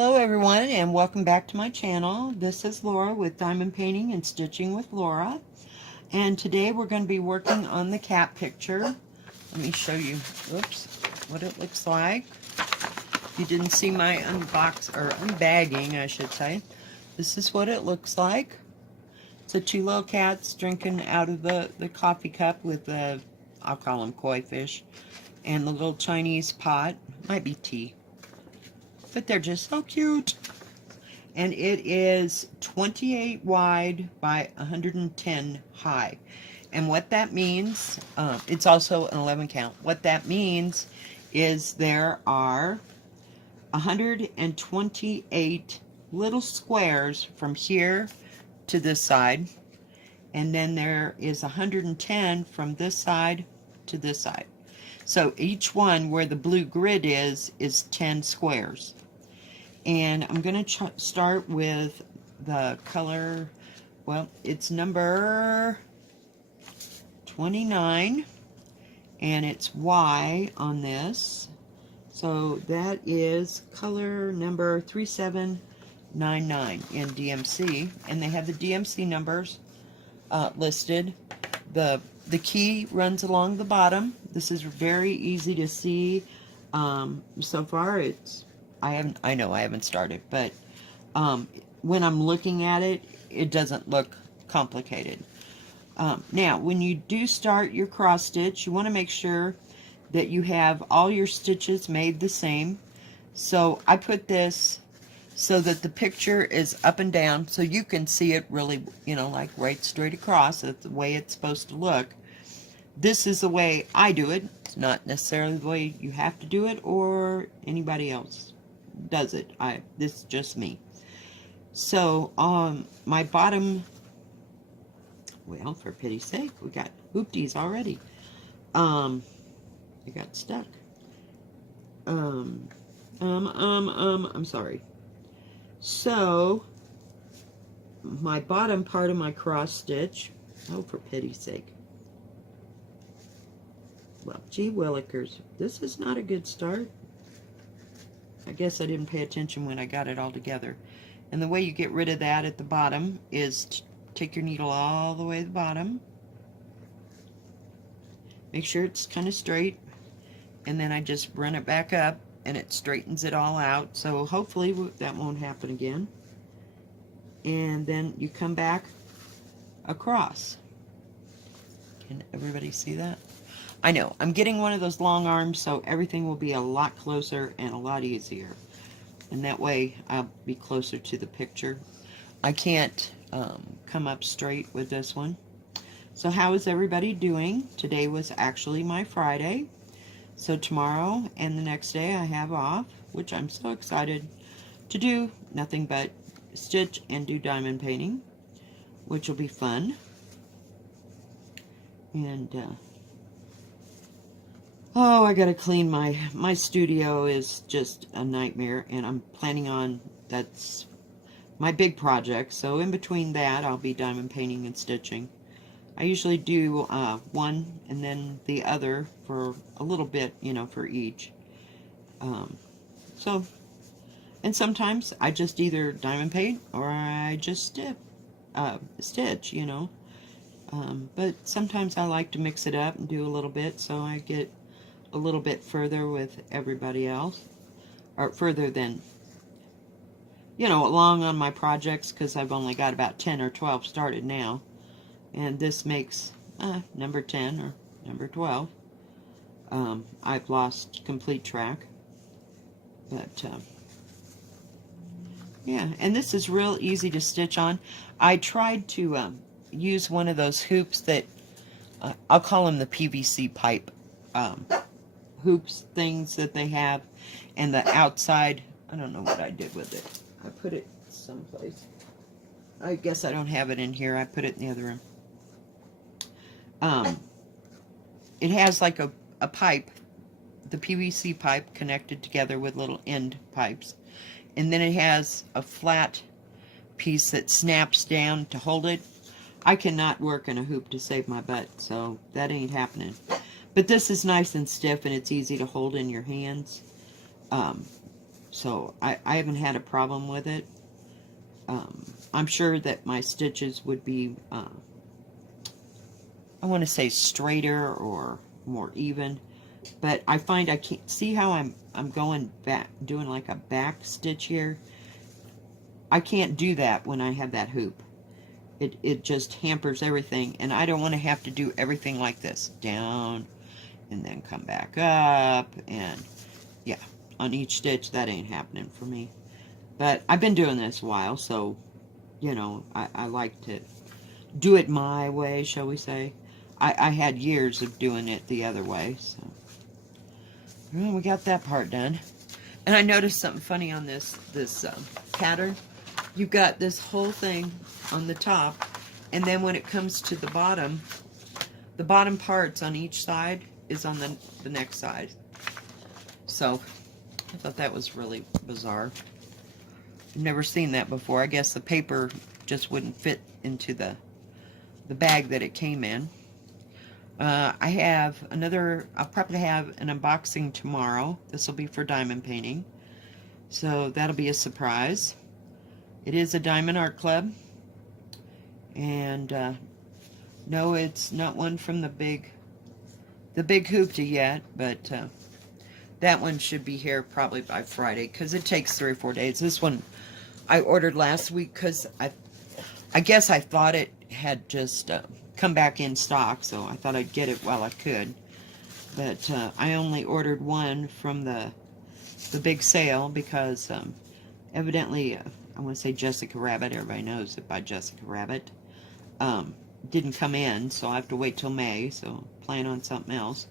Hello everyone and welcome back to my channel. This is Laura with Diamond Painting and Stitching with Laura. And today we're going to be working on the cat picture. Let me show you, what it looks like. If you didn't see my unbagging, I should say. This is what it looks like. It's the two little cats drinking out of the coffee cup with the, I'll call them koi fish, and the little Chinese pot. Might be tea. But they're just so cute. And it is 28 wide by 110 high. And what that means, it's also an 11 count. What that means is there are 128 little squares from here to this side. And then there is 110 from this side to this side. So each one where the blue grid is 10 squares. And I'm going to start with the color, well, it's number 29, and it's Y on this. So that is color number 3799 in DMC, and they have the DMC numbers listed. The key runs along the bottom. This is very easy to see. So far it's I know I haven't started, but when I'm looking at it, it doesn't look complicated. Now, when you do start your cross stitch, you want to make sure that you have all your stitches made the same. So I put this so that the picture is up and down, so you can see it really, like right straight across. That's the way it's supposed to look. This is the way I do it. It's not necessarily the way you have to do it or anybody else does it. This is just me. So my bottom, well, for pity's sake, we got hoopties already. I got stuck. I'm sorry. So my bottom part of my cross stitch, oh, for pity's sake. Well, gee willikers, this is not a good start. I guess I didn't pay attention when I got it all together. And the way you get rid of that at the bottom is to take your needle all the way to the bottom. Make sure it's kind of straight. And then I just run it back up and it straightens it all out. So hopefully that won't happen again. And then you come back across. Can everybody see that? I know, I'm getting one of those long arms, so everything will be a lot closer and a lot easier. And that way, I'll be closer to the picture. I can't come up straight with this one. So how is everybody doing? Today was actually my Friday. So tomorrow and the next day I have off, which I'm so excited to do. Nothing but stitch and do diamond painting, which will be fun. And, oh, I gotta clean my studio is just a nightmare, and I'm planning on, that's my big project. So in between that, I'll be diamond painting and stitching. I usually do one and then the other for a little bit, for each. So, and sometimes I just either diamond paint or I just stitch, but sometimes I like to mix it up and do a little bit, so I get a little bit further with everybody else, or further than, along on my projects, because I've only got about 10 or 12 started now, and this makes number 10 or number 12. I've lost complete track, but yeah, and this is real easy to stitch on. I tried to use one of those hoops that I'll call them the PVC pipe hoops things that they have, and the outside, I don't know what I did with it. I put it someplace. I guess I don't have it in here. I put it in the other room. It has like a pipe, the PVC pipe connected together with little end pipes, and then it has a flat piece that snaps down to hold it. I cannot work in a hoop to save my butt, so that ain't happening. But this is nice and stiff, and it's easy to hold in your hands. So I haven't had a problem with it. I'm sure that my stitches would be, I want to say straighter or more even, but I find I can't see how I'm going back, doing like a back stitch here. I can't do that when I have that hoop. It just hampers everything, and I don't want to have to do everything like this, down and then come back up, and yeah, on each stitch. That ain't happening for me. But I've been doing this a while, so you know, I like to do it my way, shall we say. I had years of doing it the other way, so well, we got that part done. And I noticed something funny on this pattern. You've got this whole thing on the top, and then when it comes to the bottom parts on each side is on the next side. So I thought that was really bizarre. I've never seen that before. I guess the paper just wouldn't fit into the bag that it came in. I'll probably have an unboxing tomorrow. This will be for diamond painting. So that'll be a surprise. It is a Diamond Art Club. And no, it's not one from the big hoopty yet, but that one should be here probably by Friday, because it takes 3 or 4 days. This one I ordered last week because I guess I thought it had just come back in stock, so I thought I'd get it while I could. But I only ordered one from the big sale because evidently, I want to say Jessica Rabbit, everybody knows it by Jessica Rabbit, didn't come in, so I have to wait till May, so plan on something else.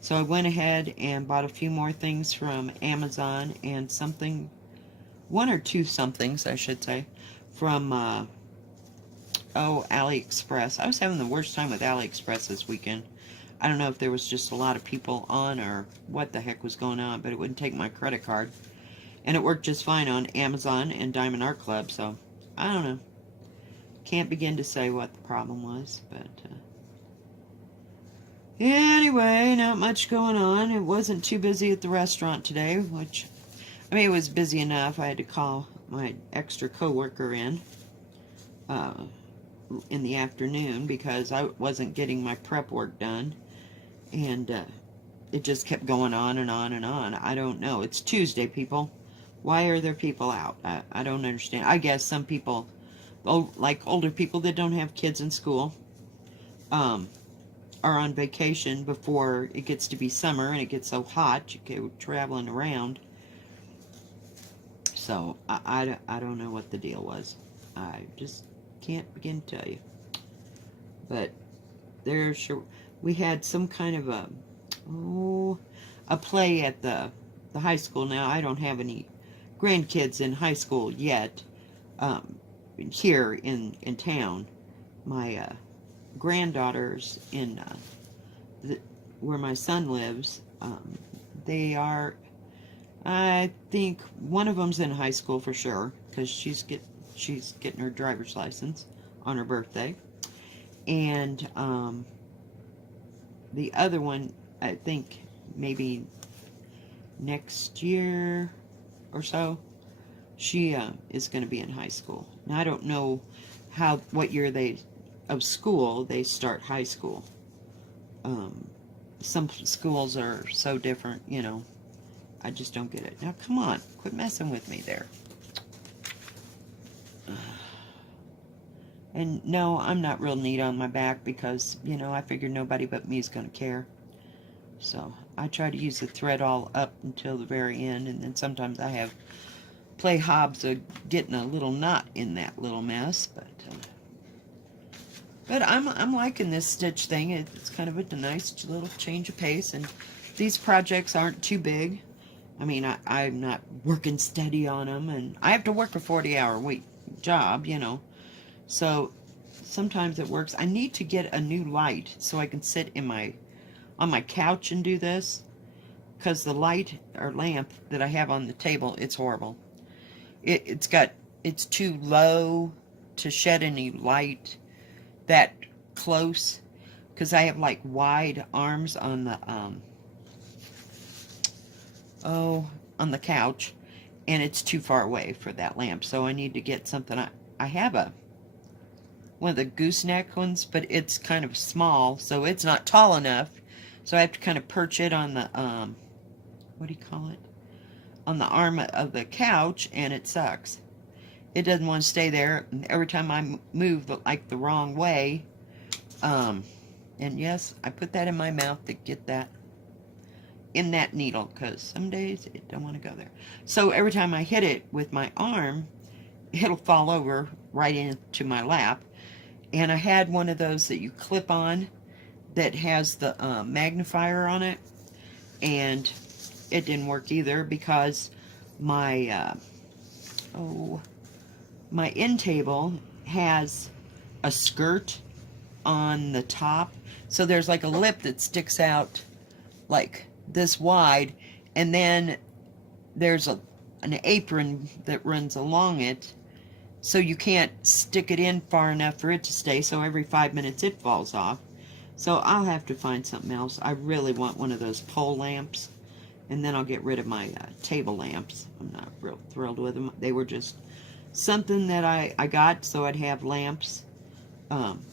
So I went ahead and bought a few more things from Amazon and one or two somethings, I should say, from AliExpress. I was having the worst time with AliExpress this weekend. I don't know if there was just a lot of people on or what the heck was going on, but it wouldn't take my credit card. And it worked just fine on Amazon and Diamond Art Club, so I don't know. Can't begin to say what the problem was, but anyway, not much going on. It wasn't too busy at the restaurant today, which, I mean, it was busy enough. I had to call my extra coworker in the afternoon because I wasn't getting my prep work done, and it just kept going on and on and on. I don't know. It's Tuesday, people. Why are there people out? I don't understand. I guess some people, like older people that don't have kids in school, are on vacation before it gets to be summer and it gets so hot you go traveling around. So I don't know what the deal was. I just can't begin to tell you. But we had some kind of a play at the high school. Now I don't have any grandkids in high school yet. Here in town, my granddaughters in where my son lives, they are, I think one of them's in high school for sure, because she's getting her driver's license on her birthday, and the other one, I think maybe next year or so, she is going to be in high school. Now I don't know what year of school they start high school. Some schools are so different, you know. I just don't get it. Now come on, quit messing with me there. And no, I'm not real neat on my back because, you know, I figured nobody but me is going to care. So I try to use the thread all up until the very end, and then sometimes I play hobs of getting a little knot in that little mess, but I'm liking this stitch thing. It's kind of a nice little change of pace, and these projects aren't too big. I mean, I'm not working steady on them, and I have to work a 40-hour week job, you know, so sometimes it works. I need to get a new light so I can sit on my couch and do this, because the light or lamp that I have on the table, it's horrible. It's too low to shed any light that close, because I have like wide arms on the on the couch, and it's too far away for that lamp, so I need to get something. I have one of the gooseneck ones, but it's kind of small, so it's not tall enough, so I have to kind of perch it on the what do you call it, on the arm of the couch, and it sucks. It doesn't want to stay there. Every time I move like the wrong way, and yes, I put that in my mouth to get that in that needle, because some days it don't want to go there. So every time I hit it with my arm, it'll fall over right into my lap. And I had one of those that you clip on that has the magnifier on it, and it didn't work either, because my my end table has a skirt on the top, so there's like a lip that sticks out like this wide, and then there's an apron that runs along it, so you can't stick it in far enough for it to stay, so every 5 minutes it falls off. So I'll have to find something else. I really want one of those pole lamps, and then I'll get rid of my table lamps. I'm not real thrilled with them. They were just something that I got so I'd have lamps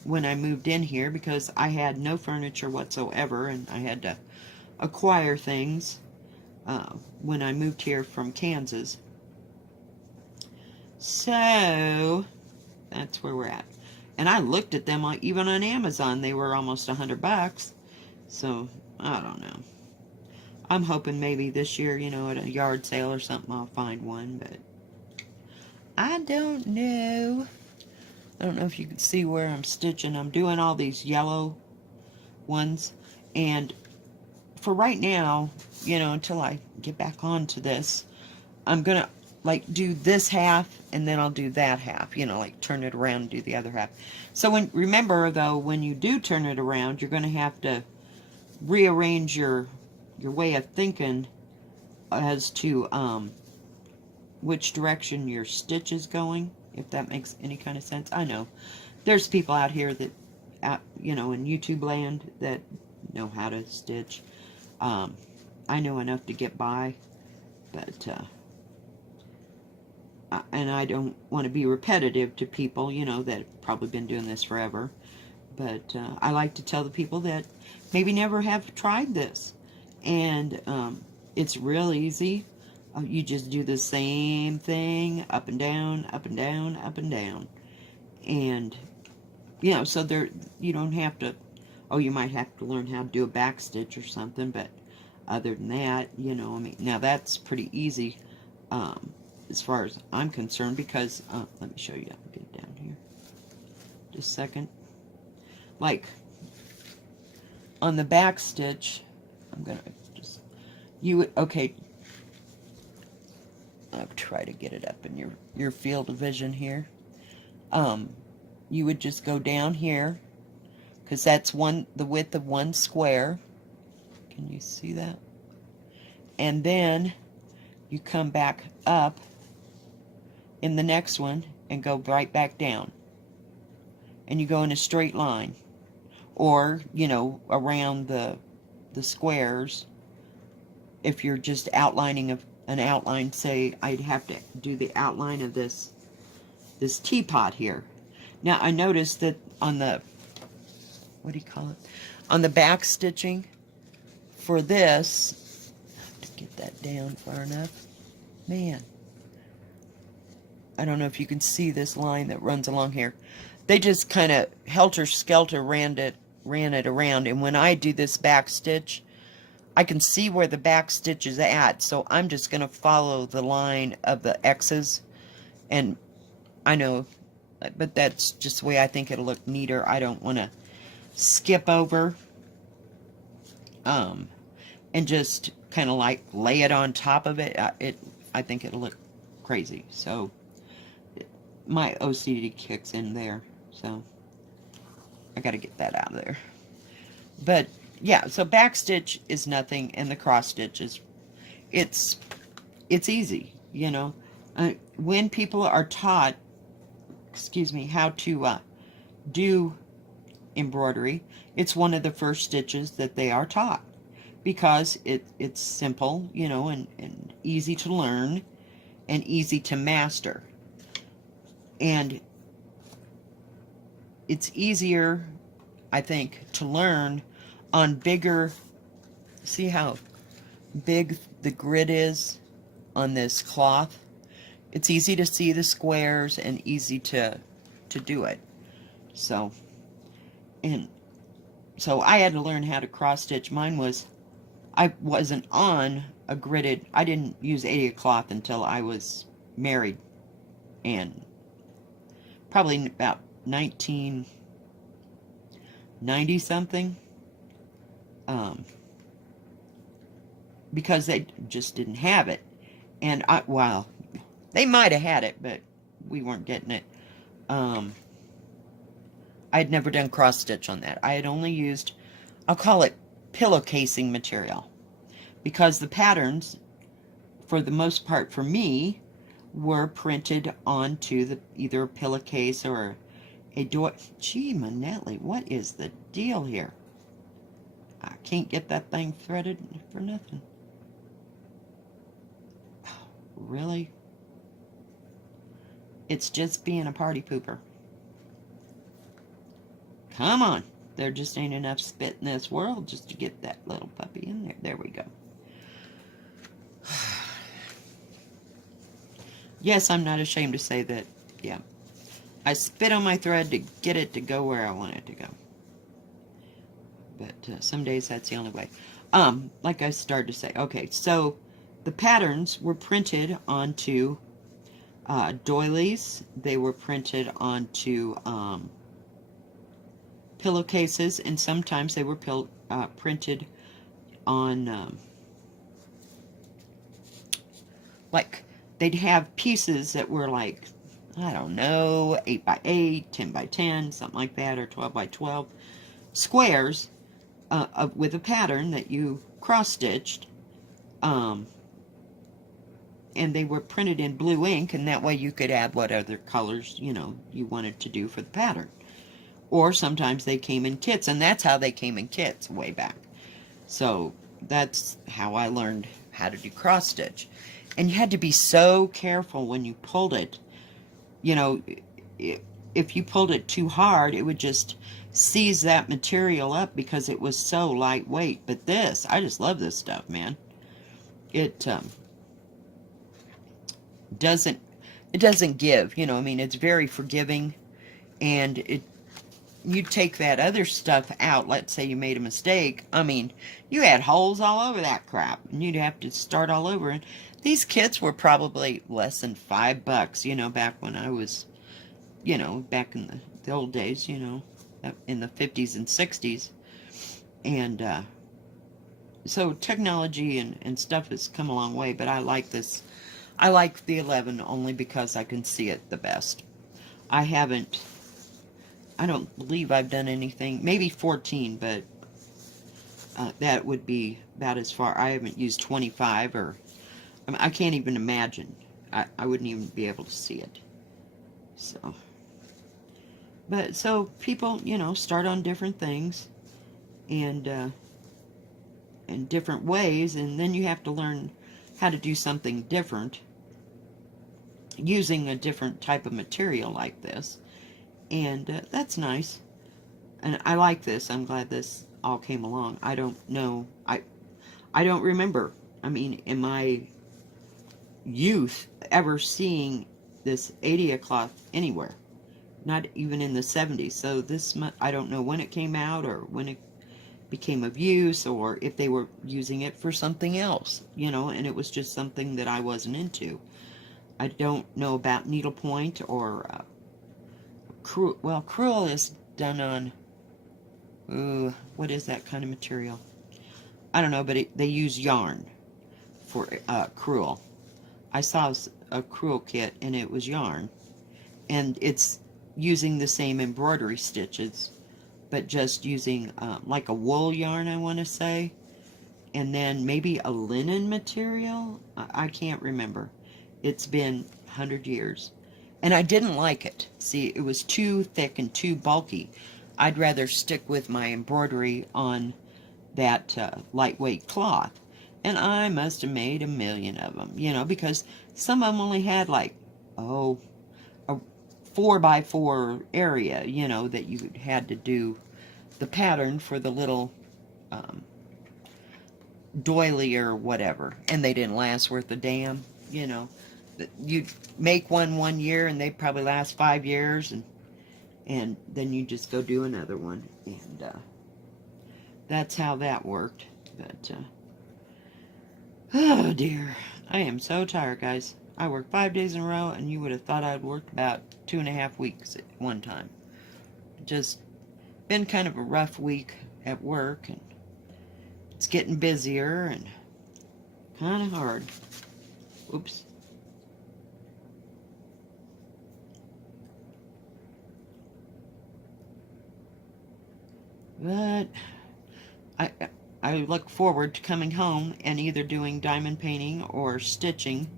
when I moved in here, because I had no furniture whatsoever, and I had to acquire things when I moved here from Kansas. So that's where we're at. And I looked at them even on Amazon. They were almost $100. So I don't know. I'm hoping maybe this year, you know, at a yard sale or something, I'll find one, but I don't know. I don't know if you can see where I'm stitching. I'm doing all these yellow ones, and for right now, you know, until I get back onto this, I'm gonna like do this half, and then I'll do that half, you know, like turn it around and do the other half. So remember though, when you do turn it around, you're gonna have to rearrange your way of thinking as to which direction your stitch is going, if that makes any kind of sense. I know there's people out here that, you know, in YouTube land, that know how to stitch. I know enough to get by, but and I don't want to be repetitive to people, you know, that have probably been doing this forever, but I like to tell the people that maybe never have tried this, and it's real easy. You just do the same thing, up and down, up and down, up and down. And, you know, so you don't have to, you might have to learn how to do a back stitch or something, but other than that, you know, I mean, now that's pretty easy, as far as I'm concerned, because, let me show you, I'll get down here, just a second. Like, on the back stitch, I'm gonna just, okay, I'll try to get it up in your field of vision here. You would just go down here, because that's the width of one square. Can you see that? And then you come back up in the next one and go right back down. And you go in a straight line, or, you know, around the squares. If you're just outlining an outline, say I'd have to do the outline of this teapot here. Now I noticed that on the, what do you call it, on the back stitching for this, I have to get that down far enough, man, I don't know if you can see this line that runs along here. They just kind of helter-skelter ran it around, and when I do this back stitch, I can see where the back stitch is at, so I'm just going to follow the line of the X's, and I know, but that's just the way I think it'll look neater. I don't want to skip over, and just kind of like lay it on top of it. I think it'll look crazy, so my OCD kicks in there, so I got to get that out of there. But yeah, so back stitch is nothing, and the cross stitch is, it's easy, you know. When people are taught, how to do embroidery, it's one of the first stitches that they are taught, because it's simple, you know, and easy to learn, and easy to master. And it's easier, I think, to learn on bigger, see how big the grid is on this cloth? It's easy to see the squares and easy to do it. So, and so I had to learn how to cross stitch. Mine was, I wasn't on a gridded, I didn't use 80 cloth until I was married, and probably about 1990 something, because they just didn't have it. And well, they might have had it, but we weren't getting it. I had never done cross stitch on that. I had only used, I'll call it pillowcasing material, because the patterns, for the most part for me, were printed onto the either a pillowcase or a door. Gee, Manelli, what is the deal here? I can't get that thing threaded for nothing. Really? It's just being a party pooper. Come on. There just ain't enough spit in this world just to get that little puppy in there. There we go. Yes, I'm not ashamed to say that, yeah. I spit on my thread to get it to go where I want it to go. But some days that's the only way. Like I started to say, okay, so the patterns were printed onto doilies. They were printed onto pillowcases, and sometimes they were printed on, like, they'd have pieces that were like, I don't know, 8 by 8, 10 by 10, something like that, or 12 by 12 squares with a pattern that you cross-stitched, and they were printed in blue ink, and that way you could add what other colors, you know, you wanted to do for the pattern. Or sometimes they came in kits, and that's how they came in kits way back. So that's how I learned how to do cross-stitch. And you had to be so careful when you pulled it. You know, if you pulled it too hard, it would just seize that material up because it was so lightweight. But this, I just love this stuff, man. It doesn't give, you know, I mean, it's very forgiving, and you take that other stuff out, let's say you made a mistake, I mean, you had holes all over that crap, and you'd have to start all over. And these kits were probably less than $5, you know, back when I was, you know, back in the old days, you know, in the 50s and 60s. And so technology and stuff has come a long way, but I like this. I like the 11 only because I can see it the best. I don't believe I've done anything, maybe 14, but that would be about as far. I haven't used 25, or I mean, I can't even imagine. I wouldn't even be able to see it. So, but so people, you know, start on different things and in different ways, and then you have to learn how to do something different using a different type of material like this. And that's nice. And I like this. I'm glad this all came along. I don't know. I don't remember, I mean, in my youth, ever seeing this 80 cloth anywhere. Not even in the 70s. So this, I don't know when it came out, or when it became of use, or if they were using it for something else, you know, and it was just something that I wasn't into. I don't know about needlepoint or crewel. Well, crewel is done on, what is that kind of material? I don't know, but they use yarn for crewel. I saw a crewel kit, and it was yarn, and it's using the same embroidery stitches, but just using like a wool yarn, I want to say, and then maybe a linen material. I can't remember. It's been 100 years. And I didn't like it. See, it was too thick and too bulky. I'd rather stick with my embroidery on that lightweight cloth. And I must have made 1,000,000 of them, you know, because some of them only had like, oh, a 4x4 area, you know, that you had to do the pattern for the little um, doily or whatever. And they didn't last worth a damn, you know. You'd make one year and they'd probably last 5 years, and then you just go do another one. And that's how that worked. But, oh dear, I am so tired, guys. I worked 5 days in a row, and you would have thought I'd worked about 2.5 weeks at one time. Just been kind of a rough week at work, and it's getting busier and kind of hard. Oops. But I look forward to coming home and either doing diamond painting or stitching.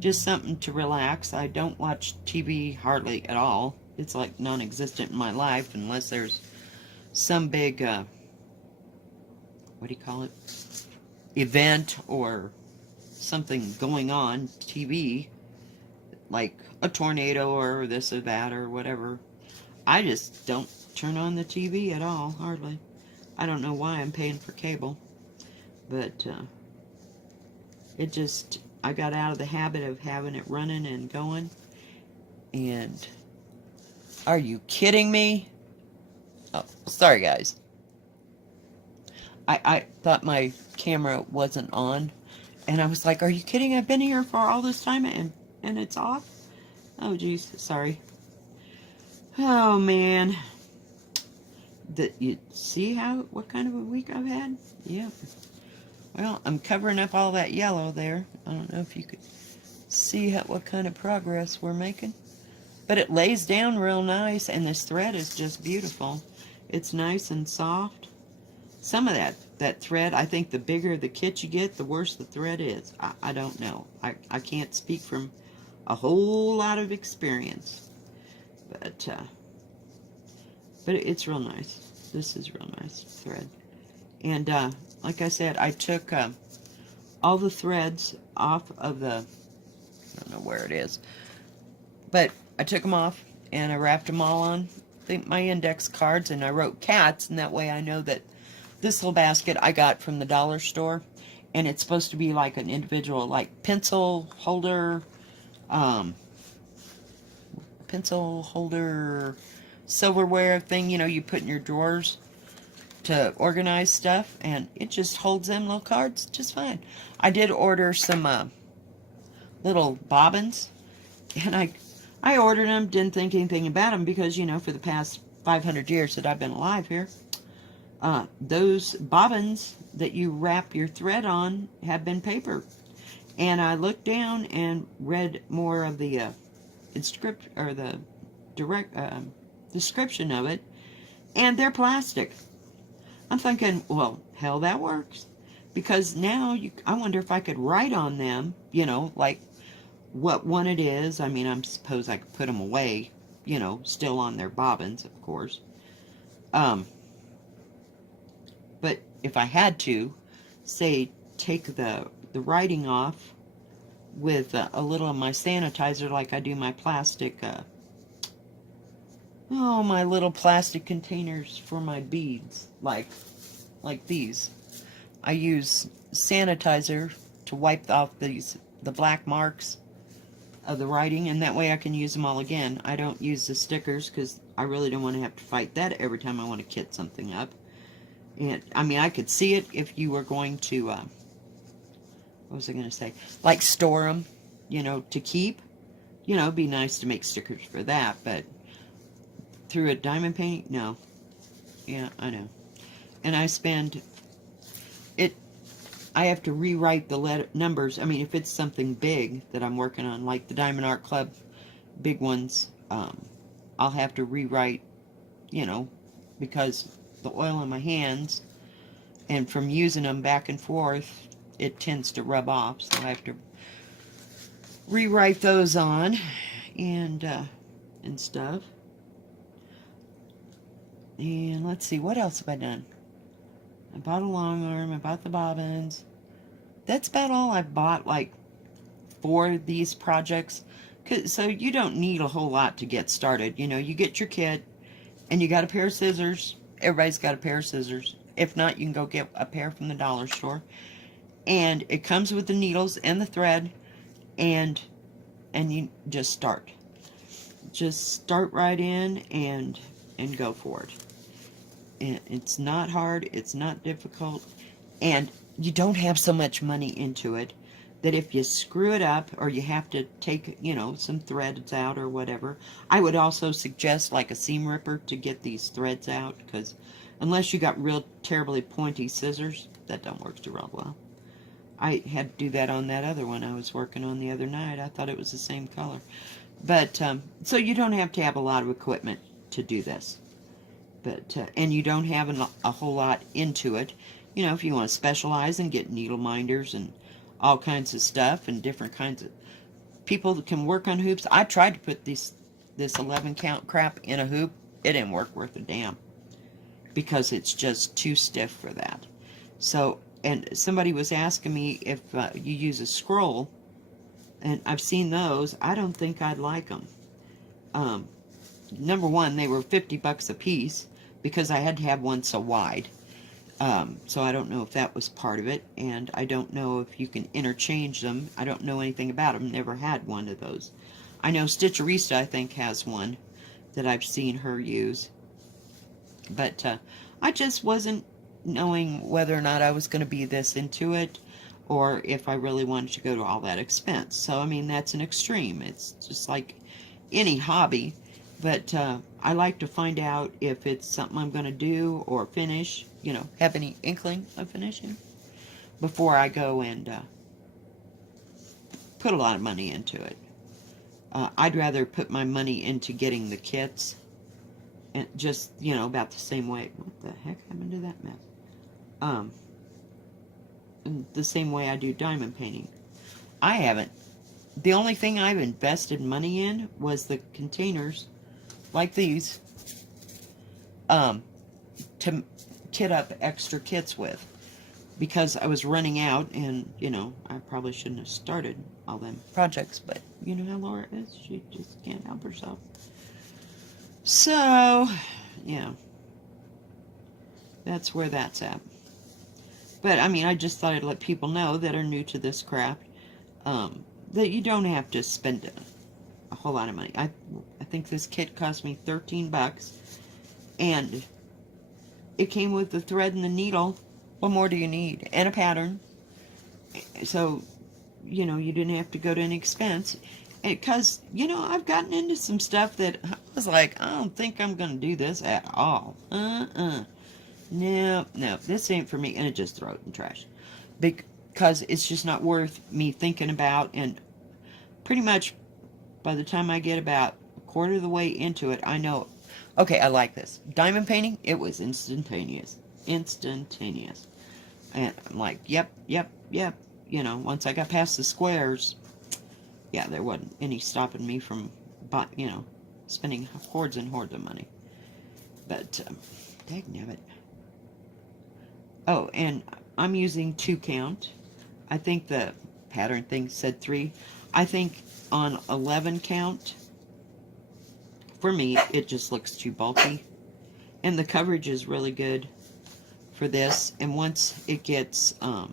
Just something to relax. I don't watch TV hardly at all. It's like non-existent in my life unless there's some big, what do you call it, event or something going on TV, like a tornado or this or that or whatever. I just don't turn on the TV at all, hardly. I don't know why I'm paying for cable, but it just, I got out of the habit of having it running and going. And are you kidding me? Oh, sorry guys. I thought my camera wasn't on, and I was like, are you kidding? I've been here for all this time and it's off? Oh geez, sorry. Oh man. You see what kind of a week I've had? Yeah. Well, I'm covering up all that yellow there. I don't know if you could see what kind of progress we're making. But it lays down real nice, and this thread is just beautiful. It's nice and soft. Some of that thread, I think the bigger the kit you get, the worse the thread is. I don't know. I can't speak from a whole lot of experience. But it's real nice. This is real nice thread. And like I said, I took all the threads off of the, I don't know where it is, but I took them off and I wrapped them all on my index cards, and I wrote cats, and that way I know that this little basket I got from the dollar store, and it's supposed to be like an individual, like pencil holder silverware thing, you know, you put in your drawers to organize stuff, and it just holds them little cards just fine. I did order some little bobbins, and I ordered them, didn't think anything about them, because, you know, for the past 500 years that I've been alive here, those bobbins that you wrap your thread on have been paper. And I looked down and read more of the description of it, and they're plastic. I'm thinking, well, hell, that works, because now I wonder if I could write on them, you know, like what one it is. I mean, I suppose I could put them away, you know, still on their bobbins, of course. But if I had to, say, take the writing off with a little of my sanitizer, like I do my plastic, my little plastic containers for my beads, like these. I use sanitizer to wipe off the black marks of the writing, and that way I can use them all again. I don't use the stickers because I really don't want to have to fight that every time I want to kit something up. And I mean, I could see it if you were going to, what was I going to say? Like store them, you know, to keep. You know, it'd be nice to make stickers for that, but through a diamond painting, no. Yeah, I know. And I spend it. I have to rewrite the numbers. I mean, if it's something big that I'm working on, like the Diamond Art Club, big ones, I'll have to rewrite, you know, because the oil in my hands, and from using them back and forth, it tends to rub off, so I have to rewrite those on, and stuff. And let's see, what else have I done? I bought a long arm, I bought the bobbins, that's about all I bought, like, for these projects. So you don't need a whole lot to get started. You know, you get your kit, and you got a pair of scissors. Everybody's got a pair of scissors. If not, you can go get a pair from the dollar store. And it comes with the needles and the thread, and you just start. Just start right in and go for it. And it's not hard, it's not difficult, and you don't have so much money into it that if you screw it up or you have to take, you know, some threads out or whatever. I would also suggest like a seam ripper to get these threads out, because unless you got real terribly pointy scissors, that don't work too real well. I had to do that on that other one I was working on the other night. I thought it was the same color. But, so you don't have to have a lot of equipment to do this. But, and you don't have a whole lot into it. You know, if you want to specialize and get needle minders and all kinds of stuff and different kinds of people that can work on hoops. I tried to put this 11 count crap in a hoop. It didn't work worth a damn, because it's just too stiff for that. So, and somebody was asking me if you use a scroll, and I've seen those. I don't think I'd like them. Number one, they were $50 a piece because I had to have one so wide. So I don't know if that was part of it, and I don't know if you can interchange them. I don't know anything about them. Never had one of those. I know Stitcherista, I think, has one that I've seen her use. But I just wasn't knowing whether or not I was going to be this into it, or if I really wanted to go to all that expense. So, I mean, that's an extreme. It's just like any hobby. But I like to find out if it's something I'm going to do or finish, you know, have any inkling of finishing before I go and put a lot of money into it. I'd rather put my money into getting the kits, and just, you know, about the same way. What the heck happened to that mess? The same way I do diamond painting. I haven't. The only thing I've invested money in was the containers like these to kit up extra kits with, because I was running out, and, you know, I probably shouldn't have started all them projects, but you know how Laura is. She just can't help herself. So, yeah, that's where that's at. But, I mean, I just thought I'd let people know that are new to this craft that you don't have to spend a whole lot of money. I think this kit cost me $13, and it came with the thread and the needle. What more do you need? And a pattern. So, you know, you didn't have to go to any expense. Because, you know, I've gotten into some stuff that I was like, I don't think I'm going to do this at all. No, this ain't for me. And it just throw it in the trash. Because it's just not worth me thinking about. And pretty much by the time I get about a quarter of the way into it, I know, okay, I like this. Diamond painting, it was instantaneous. Instantaneous. And I'm like, yep. You know, once I got past the squares, yeah, there wasn't any stopping me from, you know, spending hordes and hordes of money. But, dagnabbit. Oh, and I'm using 2 count. I think the pattern thing said 3. I think on 11 count, for me, it just looks too bulky. And the coverage is really good for this. And once it gets, I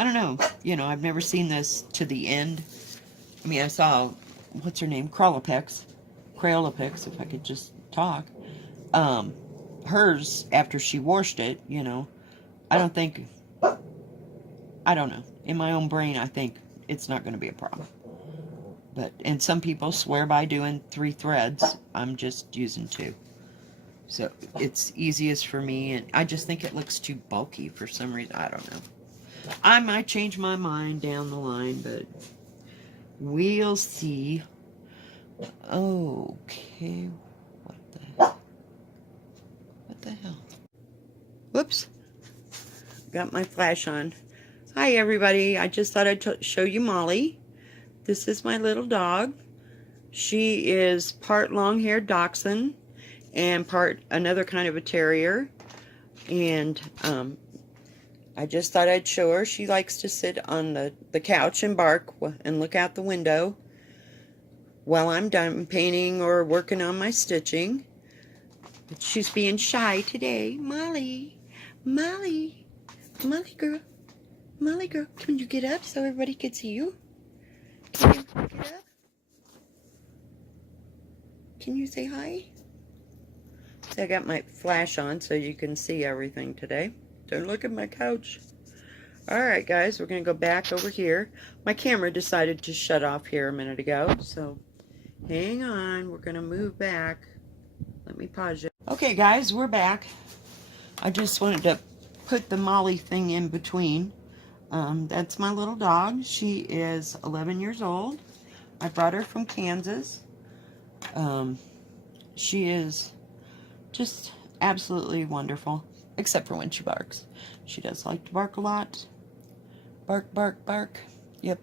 don't know, you know, I've never seen this to the end. I mean, I saw, what's her name, Crayola if I could just talk. Hers, after she washed it, you know, I don't know. In my own brain, I think it's not going to be a problem. But, and some people swear by doing 3 threads. I'm just using 2. So, it's easiest for me, and I just think it looks too bulky for some reason. I don't know. I might change my mind down the line, but we'll see. Okay, what the hell? Whoops. Got my flash on. Hi, everybody. I just thought I'd show you Molly. This is my little dog. She is part long-haired dachshund and part another kind of a terrier. And I just thought I'd show her. She likes to sit on the couch and bark and look out the window while I'm done painting or working on my stitching. But she's being shy today. Molly, Molly, Molly girl, Molly girl, can you get up so everybody can see you? Can you get up? Can you say hi? So I got my flash on so you can see everything today. Don't look at my couch. Alright guys, we're going to go back over here. My camera decided to shut off here a minute ago, so hang on. We're going to move back. Let me pause it. Okay guys, we're back. I just wanted to put the Molly thing in between. That's my little dog. She is 11 years old. I brought her from Kansas. She is just absolutely wonderful, except for when she barks. She does like to bark a lot. Bark, bark, bark. Yep.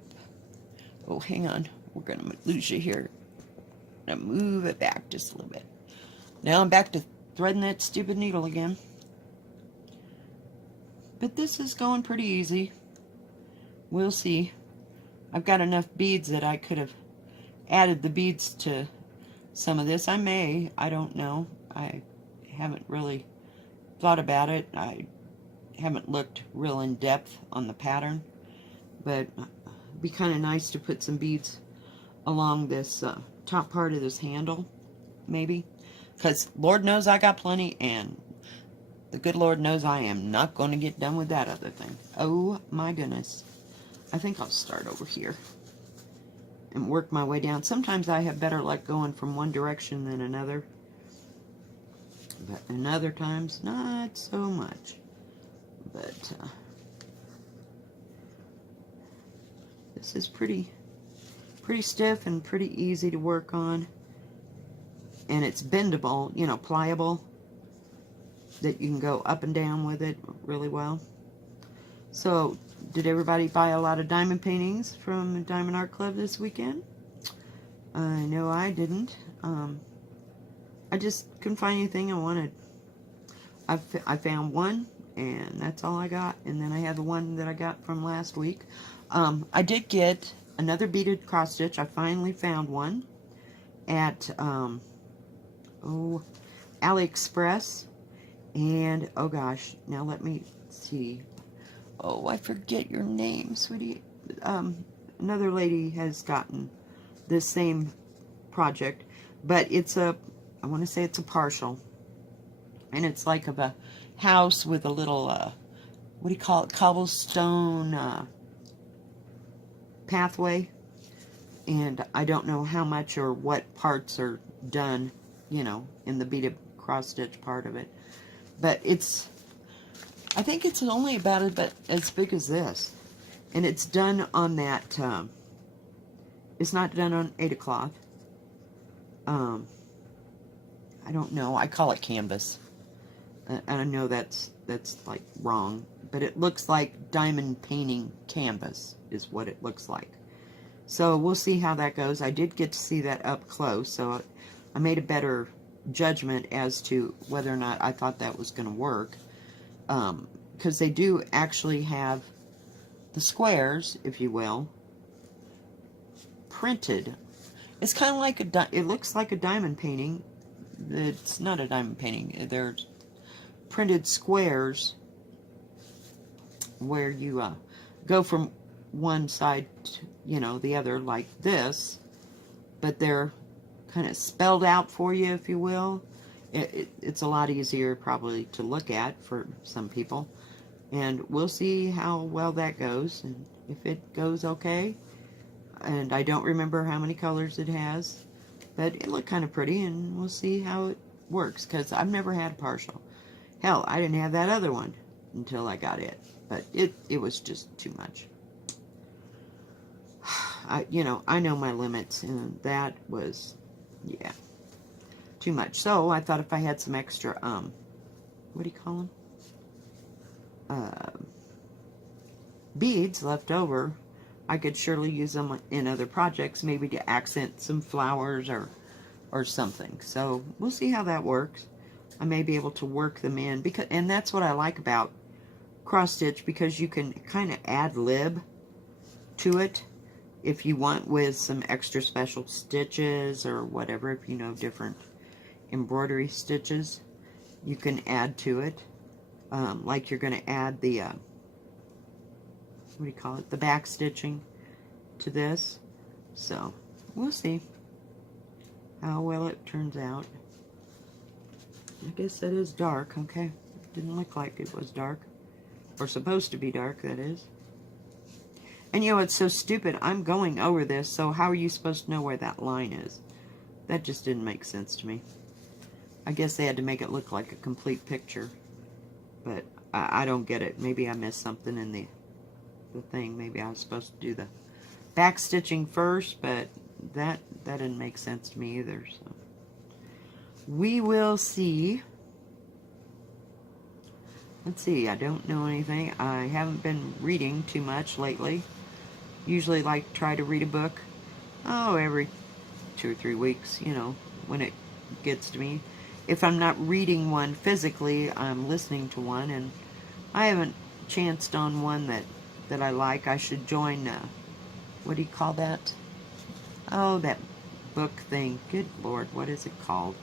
Oh, hang on. We're going to lose you here. I'm going to move it back just a little bit. Now I'm back to threading that stupid needle again. But this is going pretty easy. We'll see. I've got enough beads that I could have added the beads to some of this. I may. I don't know. I haven't really thought about it. I haven't looked real in depth on the pattern. But it'd be kind of nice to put some beads along this top part of this handle, maybe. Because Lord knows I got plenty, and the good Lord knows I am not going to get done with that other thing. Oh my goodness. I think I'll start over here and work my way down. Sometimes I have better luck going from one direction than another. But in other times, not so much. But this is pretty stiff and pretty easy to work on. And it's bendable, you know, pliable, that you can go up and down with it really well. So, did everybody buy a lot of diamond paintings from Diamond Art Club this weekend? I know I didn't. I just couldn't find anything I wanted. I found one, and that's all I got. And then I have the one that I got from last week. I did get another beaded cross stitch. I finally found one at AliExpress. And oh gosh, now let me see. Oh, I forget your name, sweetie. Another lady has gotten this same project, but it's a, I want to say it's a partial. And it's like of a house with a little, what do you call it, cobblestone pathway. And I don't know how much or what parts are done, you know, in the beaded cross stitch part of it. But it's, I think it's only about as big as this. And it's done on that, it's not done on Ada cloth. I don't know, I call it canvas. And I know that's like wrong. But it looks like diamond painting canvas is what it looks like. So we'll see how that goes. I did get to see that up close, so I made a better judgment as to whether or not I thought that was going to work. Because they do actually have the squares, if you will, printed. It's kind of like it looks like a diamond painting. It's not a diamond painting. They're printed squares where you go from one side to, you know, the other like this, but they're kind of spelled out for you, if you will. It's a lot easier probably to look at for some people, and we'll see how well that goes, and if it goes okay. And I don't remember how many colors it has, but it looked kind of pretty, and we'll see how it works, because I've never had a partial. Hell, I didn't have that other one until I got it, but it was just too much. You know, I know my limits, and that was, yeah, too much. So I thought if I had some extra, what do you call them? Beads left over, I could surely use them in other projects, maybe to accent some flowers or something. So we'll see how that works. I may be able to work them in, and that's what I like about cross stitch because you can kind of ad lib to it if you want, with some extra special stitches or whatever. If you know different embroidery stitches, you can add to it. Like you're going to add the what do you call it, the back stitching to this. So we'll see how well it turns out. I guess that is dark. Okay, didn't look like it was dark, or supposed to be dark, that is. And you know, it's so stupid. I'm going over this, so how are you supposed to know where that line is? That just didn't make sense to me. I guess they had to make it look like a complete picture, but I don't get it. Maybe I missed something in the thing. Maybe I was supposed to do the back stitching first, but that didn't make sense to me either. So we will see. Let's see, I don't know anything. I haven't been reading too much lately. Usually like try to read a book, every 2 or 3 weeks, you know, when it gets to me. If I'm not reading one physically, I'm listening to one, and I haven't chanced on one that I like. I should join, what do you call that? Oh, that book thing. Good Lord, what is it called?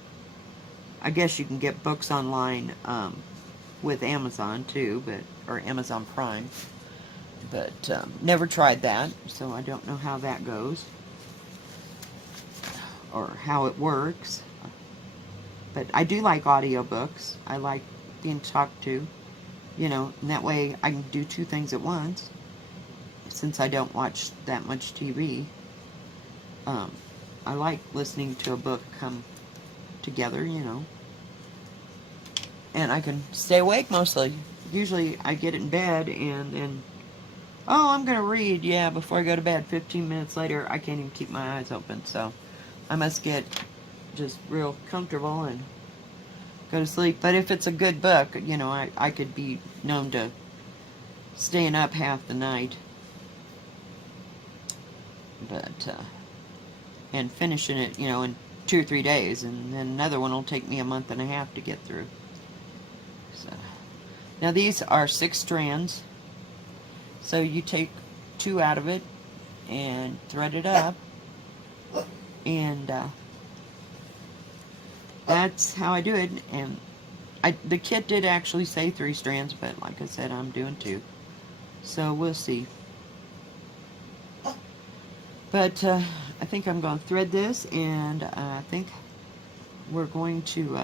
I guess you can get books online with Amazon too, or Amazon Prime, but never tried that, so I don't know how that goes or how it works. But I do like audiobooks. I like being talked to, you know, and that way I can do 2 things at once. Since I don't watch that much TV, I like listening to a book come together, you know. And I can stay awake mostly. Usually I get in bed and I'm going to read, yeah, before I go to bed. 15 minutes later, I can't even keep my eyes open. So I must get just real comfortable and go to sleep. But if it's a good book, you know, I could be known to staying up half the night. But, and finishing it, you know, in 2 or 3 days. And then another one will take me a month and a half to get through. So, now these are 6 strands. So you take 2 out of it and thread it up. And that's how I do it. And the kit did actually say 3 strands, but like I said, I'm doing 2. So we'll see. But I think I'm going to thread this, and I think we're going to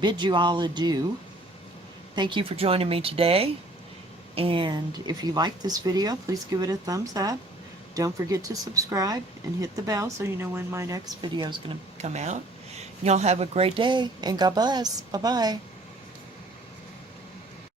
bid you all adieu. Thank you for joining me today. And if you like this video, please give it a thumbs up. Don't forget to subscribe and hit the bell so you know when my next video is going to come out. Y'all have a great day, and God bless. Bye-bye.